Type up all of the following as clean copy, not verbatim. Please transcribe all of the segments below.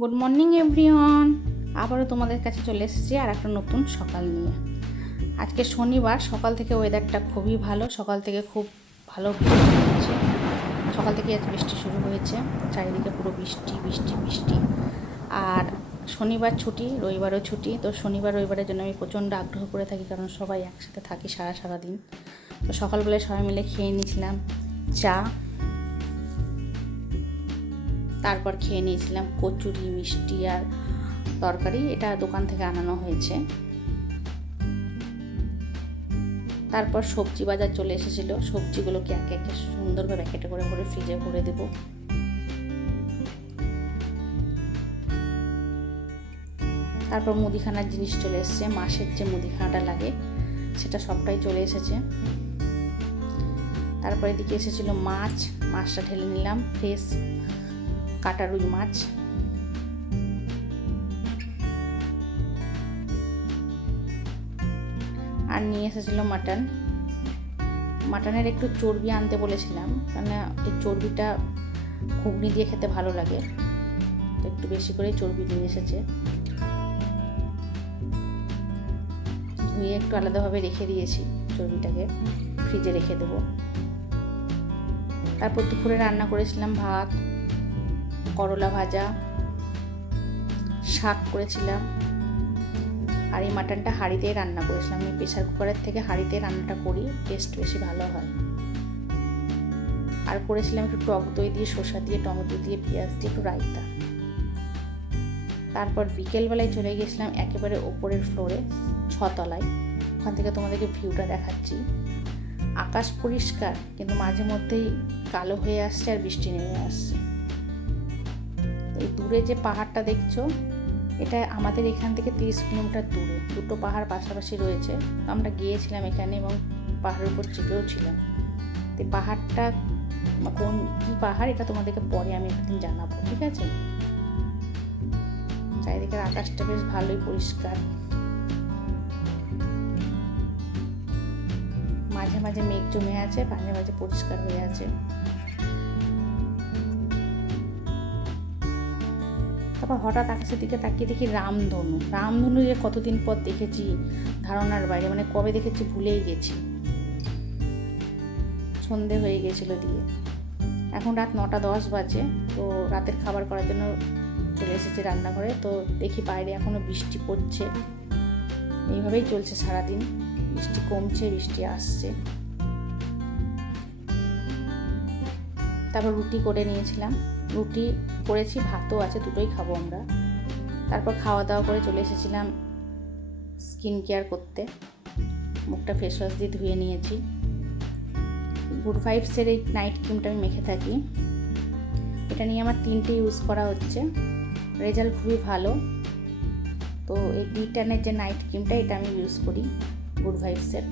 Good morning everyone, আবারও তোমাদের কাছে চলে এসেছি আর একটা নতুন সকাল নিয়ে। আজকে শনিবার, সকাল থেকে ওয়েদারটা খুবই ভালো। সকাল থেকে খুব ভালো বৃষ্টি হচ্ছে। সকাল থেকে আজ বৃষ্টি শুরু হয়েছে, চারিদিকে পুরো বৃষ্টি বৃষ্টি বৃষ্টি। আর শনিবার ছুটি, রবিবারও ছুটি। তো শনিবার রবিবারের জন্য আমি প্রচণ্ড আগ্রহ করে থাকি, কারণ সবাই একসাথে থাকি সারাদিন। তো সকালবেলায় সবাই মিলে খেয়ে নিয়েছিলাম চা, তারপর খেয়ে নিয়েছিলাম কচুরি, মিষ্টি আর তরকারি। এটা দোকান থেকে আনানো হয়েছে। তারপর সবজি বাজার চলে এসেছিলো। সবজিগুলোকে একে একে সুন্দরভাবে প্যাকেটে করে ভরে ফ্রিজে ভরে দেবো। তারপর মুদিখানার জিনিস চলে এসেছে। মাসের যে মুদিখানাটা লাগে সেটা সবটাই চলে এসেছে। তারপর এদিকে এসেছিলো মাছটা ঢেলে নিলাম, ফ্রেশ কাটা রুই মাছ। আর নিয়ে এসেছিলো মাটনের একটু চর্বি আনতে বলেছিলাম, কারণ এই চর্বিটা ঘুগনি দিয়ে খেতে ভালো লাগে। তো একটু বেশি করে চর্বি নিয়ে এসেছে। ধুয়ে একটু আলাদাভাবে রেখে দিয়েছি, চর্বিটাকে ফ্রিজে রেখে দেবো। তারপর দুপুরে রান্না করেছিলাম ভাত, করলা ভাজা, শাক করেছিলাম। আর এই মাটনটা হাঁড়িতেই রান্না করেছিলাম। আমি প্রেসার কুকারের থেকে হাঁড়িতে রান্নাটা করি, টেস্ট বেশি ভালো হয়। আর করেছিলাম একটু টক দই দিয়ে, শসা দিয়ে, টমেটো দিয়ে, পেঁয়াজ দিয়ে একটু রায়তা। তারপর বিকেলবেলায় চলে গেছিলাম একেবারে ওপরের ফ্লোরে, 6 তলায়। ওখান থেকে তোমাদেরকে ভিউটা দেখাচ্ছি। আকাশ পরিষ্কার, কিন্তু মাঝে মধ্যেই কালো হয়ে আসছে আর বৃষ্টি নেমে আসছে। এই দূরে যে পাহাড়টা দেখছো, এটা আমাদের এখান থেকে 30 কিলোমিটার দূরে। দুটো পাহাড় পাশাপাশি রয়েছে। আমরা গিয়েছিলাম এখানে এবং পাহাড়ের উপর চেপেও ছিলাম। তো পাহাড়টা কী পাহাড়, এটা তোমাদেরকে পরে আমি একদিন জানাবো, ঠিক আছে? চারিদিকের আকাশটা বেশ ভালোই পরিষ্কার। মাঝে মাঝে মেঘ জমে আছে, মাঝে মাঝে পরিষ্কার হয়ে আছে। তারপর হঠাৎ আকাশের দিকে তাকিয়ে দেখি রামধনু যে কতদিন পর দেখেছি, ধারণার বাইরে। মানে কবে দেখেছি ভুলেই গেছি। সন্ধে হয়ে গেছিলো দিয়ে। এখন রাত 9:10 বাজে। তো রাতের খাবার করার জন্য চলে এসেছি রান্নাঘরে। তো দেখি বাইরে এখনো বৃষ্টি পড়ছে। এইভাবেই চলছে সারাদিন, বৃষ্টি কমছে, বৃষ্টি আসছে। তারপর রুটি করে নিয়েছিলাম, রুটি করেছি, ভাতও আছে, দুটোই খাবো আমরা। তারপর খাওয়া দাওয়া করে চলে এসেছিলাম স্কিন কেয়ার করতে। মুখটা ফেস ওয়াশ দিয়ে ধুয়ে নিয়েছি। গুড ভাইবসের এই নাইট ক্রিমটা আমি মেখে থাকি। এটা নিয়ে আমার 3টে ইউজ করা হচ্ছে, রেজাল্ট খুবই ভালো। তো এই বিটানের যে নাইট ক্রিমটা, এটা আমি ইউজ করি গুড ভাইবসের।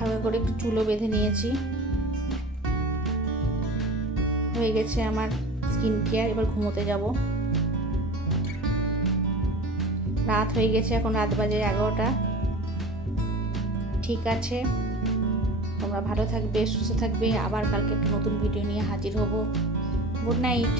হালকা করে একটু চুলও বেঁধে নিয়েছি। হয়ে গেছে আমার স্কিন কেয়ার। এবার ঘুমোতে যাব। রাত হয়ে গেছে, এখন রাত বাজে 11টা। ঠিক আছে, তোমরা ভালো থাকবে, সুস্থ থাকবে। আবার কালকে একটা নতুন ভিডিও নিয়ে হাজির হব। Good night.